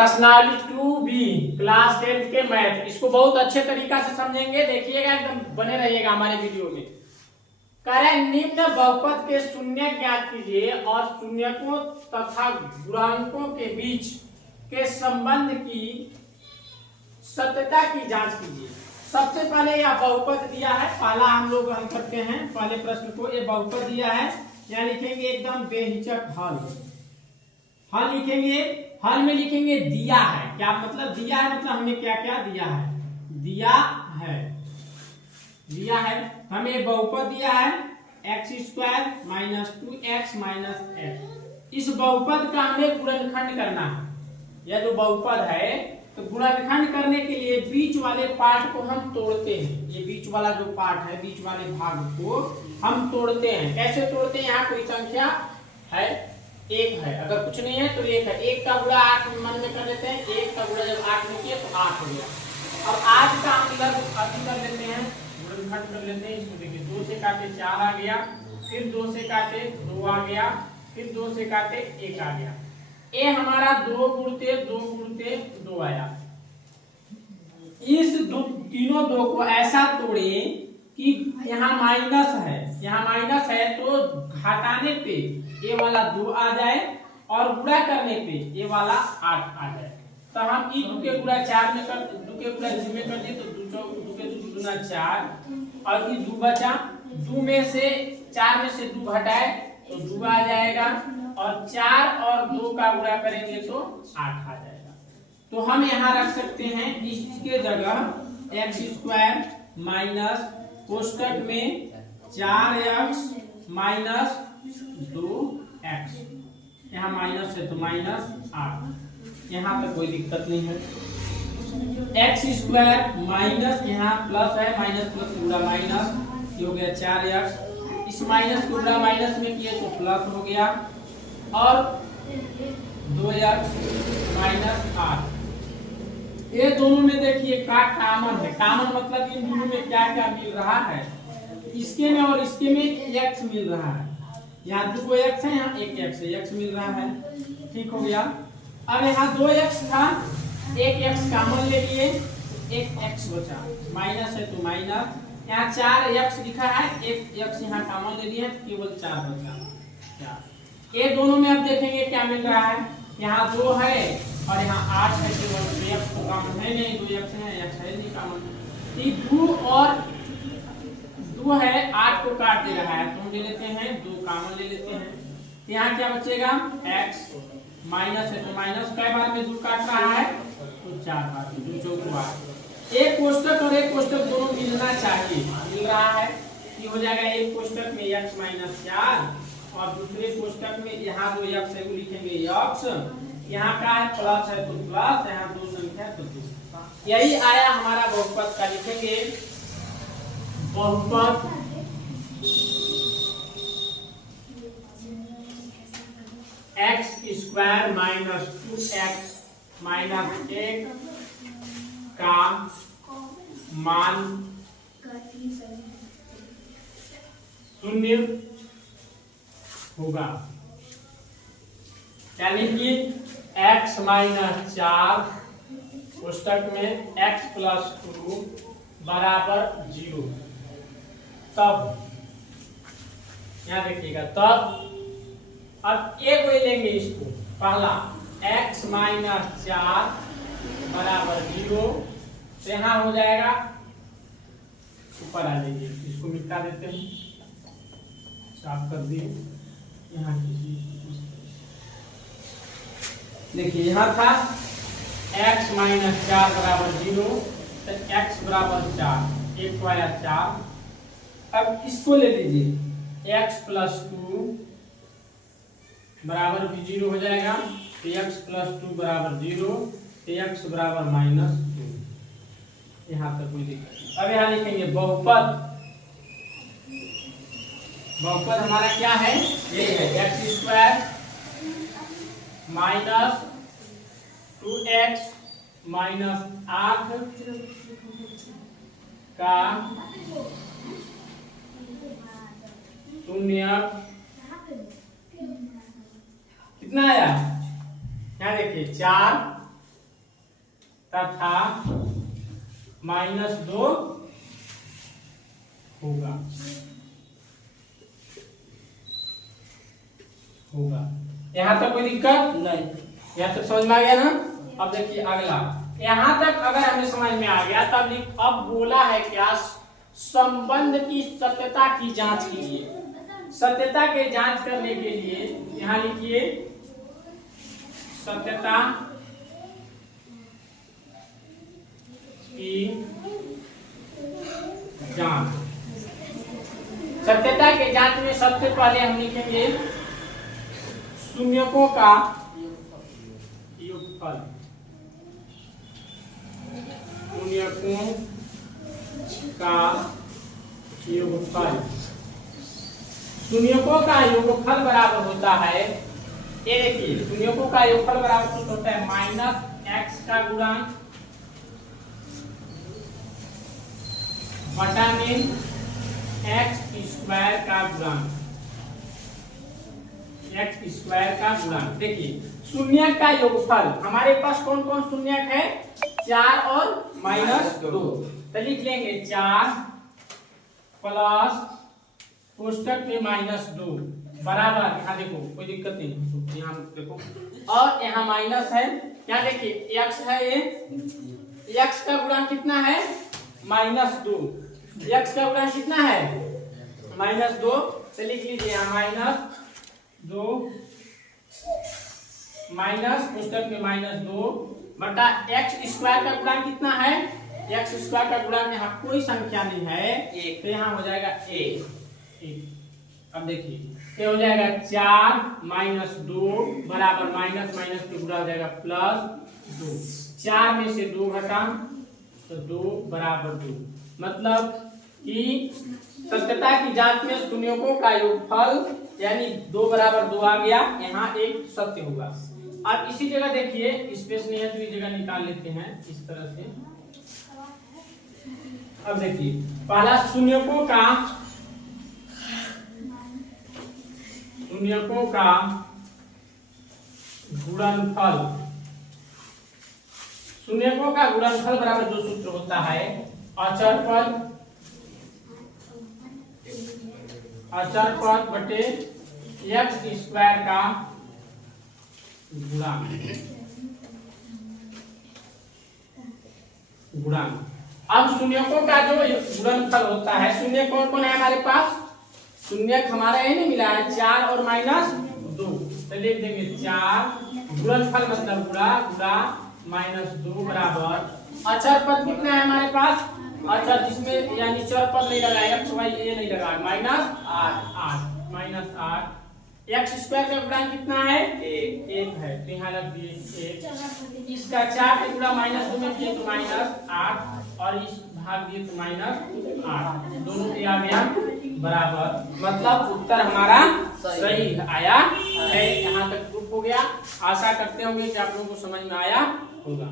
प्रश्नावली 2B class 10 के math, इसको बहुत अच्छे तरीका से समझेंगे, देखिएगा एकदम बने रहिएगा हमारे वीडियो में। कह रहे हैं निम्न बहुपद के शून्य ज्ञात कीजिए और शून्यकों तथा गुणांकों के बीच के संबंध की सत्यता की जांच कीजिए। सबसे पहले यह बहुपद दिया है, पहला हम लोग हल करते हैं पहले प्रश्न को। ये बहुपद दिया है, यहाँ लिखेंगे एकदम बेहिचक हल। हल लिखेंगे, हल में लिखेंगे दिया है। क्या मतलब दिया है, मतलब हमने क्या क्या दिया है, दिया है, दिया है हमें बहुपद दिया है x² minus 2x minus x। इस बहुपद का हमें गुणनखंड करना है। यह जो बहुपद है तो गुणनखंड करने के लिए बीच वाले पार्ट को हम तोड़ते हैं। ये बीच वाला जो पार्ट है, बीच वाले भाग को हम तोड़ते हैं। कैसे तोड़ते हैं, यहाँ कोई संख्या है, एक है, अगर कुछ नहीं है तो एक है। एक का गुणा 8 मन में कर लेते हैं, एक का गुणा जब 8 में किए तो 8 हो गया। अब आज का हम इधर अति कर लेते हैं, गुणनखंड कर लेते हैं। इसको देखिए 2 से काटे 4 आ गया, फिर 2 से काटे 2 आ गया, फिर 2 से काटे 1 आ गया। ये हमारा 2 गुणते 2 गुणते 2 आया। इस तीनों 2 को ऐसा तोड़े कि यहाँ माइनस है, यहाँ माइनस है तो घटाने पे ये वाला 2 आ जाए और गुणा करने पे ये वाला 8 आ जाए। तो हम ई 2 के गुणा 4 में कर, 2 के गुणा 2 में कर दिए तो 2 के 2 गुणा 4 और ये 2 बचा। 2 में से 4 में से 2 घटाए तो 2 आ जाएगा और 4 और 2 का गुणा करेंगे तो 8 आ जाएगा। तो हम यहाँ रख सकते हैं इसके जगह x² माइनस कोष्टक में 4x माइनस 2x, यहाँ माइनस है तो माइनस 8, यहाँ पे कोई दिक्कत नहीं है। x² माइनस यहाँ प्लस है, माइनस प्लस पूरा माइनस, ये हो गया 4x, इस माइनस को पूरा माइनस में किए तो प्लस हो गया और 2x माइनस 8। ये दोनों में देखिए क्या कॉमन है, कॉमन मतलब इन दोनों में क्या क्या मिल रहा है, इसके में और इसके में x मिल रहा है। यहाँ 2 x है, यहाँ 1 x है, x मिल रहा है, ठीक हो गया। अब यहाँ 2x था, 1 x कॉमन ले लिए, 1 x बचा, माइनस है तो माइनस, यहाँ 4x लिखा है, 1 x यहाँ कॉमन ले लिए केवल 4 बचा, 4। ये दोनों में अब देखेंगे क्या मिल रहा है, यहाँ 2 है और यहाँ 8 है, केवल 2x तो कॉमन है नहीं, 2x है, x है नहीं कॉमन। 2 और 2 है, 8 को काट दे रहा है तो हम ले लेते हैं 2 कॉमन ले लेते हैं। यहाँ क्या बचेगा, x माइनस है तो माइनस, कई बार में 2 काट रहा है तो 4 बार, 2 चौको 8। एक कोष्टक और एक कोष्टक दोनों मिलना चाहिए, मिल रहा है, ये हो जाएगा एक कोष्टक में x माइनस 4 और दूसरे कोष्टक में यहाँ जो x है वो लिखेंगे x, यहाँ का है प्लस है तो प्लस, यहाँ 2 संख्या तो 2। यही आया हमारा बहुपद का, लिखेंगे बहुपद x² माइनस 2x माइनस 1 का मान 0 होगा। यानी कि x माइनस 4 पुस्तक में x प्लस 2 बराबर 0। तब यहाँ देखिएगा, तब अब एक वही लेंगे इसको, पहला x माइनस 4 बराबर 0, तो यहाँ हो जाएगा, ऊपर आ जाइए, इसको मिटा देते हैं, साफ कर दिए। यहाँ देखिए यहाँ था x माइनस 4 बराबर 0, तो x बराबर 4, 1 को आया 4। अब इसको ले लीजिए, x प्लस 2 बराबर भी 0 हो जाएगा, तो x प्लस 2 बराबर 0, तो x बराबर माइनस 2। यहाँ तक कोई दिक्कत नहीं। अब यहाँ लिखेंगे बहुपद, बहुपद हमारा क्या है, ये है x² माइनस 2x माइनस 8 का 0 कितना आया, यहाँ देखिए 4 तथा -2 होगा। यहाँ तक कोई दिक्कत नहीं, यहाँ तक समझ में आ गया ना। अब देखिए अगला, यहाँ तक अगर हमें समझ में आ गया तब अब बोला है क्या, संबंध की सत्यता की जांच कीजिए। सत्यता के जांच करने के लिए यहाँ लिखिए सत्यता की जांच। सत्यता के जांच में सबसे पहले हम लिखेंगे शून्यकों का योगफल। शून्यकों का योगफल, शून्यकों का योगफल बराबर होता है, ये देखिए शून्यकों का योगफल बराबर होता है -x का गुणांक बटा में x स्क्वायर का गुणांक, x स्क्वायर का गुणांक। देखिए शून्यक का योगफल हमारे पास कौन कौन शून्यक है, 4 और -2, तो लिख लेंगे 4 प्लस कोष्टक में -2 बराबर, यहाँ देखो कोई दिक्कत नहीं, यहाँ देखो और यहाँ माइनस है, यहाँ देखिए x है, ये x का गुणांक कितना है -2, x का गुणांक कितना है -2, तो लिख लीजिए यहाँ -2 माइनस कोष्टक में -2 बटा x स्क्वायर का गुणांक कितना है, x स्क्वायर का गुणांक यहाँ कोई संख्या नहीं है, तो यहाँ हो जाएगा 1। अब देखिए क्या हो जाएगा, 4 -2 बराबर माइनस के गुणा हो जाएगा +2, 4 में से 2 घटा तो 2 बराबर 2। मतलब कि सत्यता की जांच में शून्यकों का योगफल यानी 2 बराबर 2 आ गया, यहाँ एक सत्य होगा। अब इसी जगह देखिए स्पेस नहीं है तो इस जगह निकाल लेते हैं इस तरह से। अब देखिए पहला शून्यकों का गुणनफल, शून्यकों का गुणनफल बराबर जो सूत्र होता है अचर पद बटे x स्क्वायर का गुणांक। अब शून्यकों का जो गुणनफल होता है, शून्य कौन कौन है हमारे पास, शून्यक हमारा ये नहीं मिला है 4 और -2, तो लिख देंगे 4 गुणनफल मतलब गुणा -2 बराबर अचर पद कितना है हमारे पास, अचर जिसमें यानी चर पद नहीं लगा, x y ये नहीं लगा, -8 x स्क्वायर का गुणांक कितना है 1 है, तो यहाँ लग दिए 1। इसका 4 के गुणा -2 में किए तो -8 और इस भाग दिए तो -8, दोनों के आ गया बराबर। मतलब उत्तर हमारा सही आया है। यहाँ तक प्रूफ हो गया। आशा करते होंगे कि आप लोगों को समझ में आया होगा।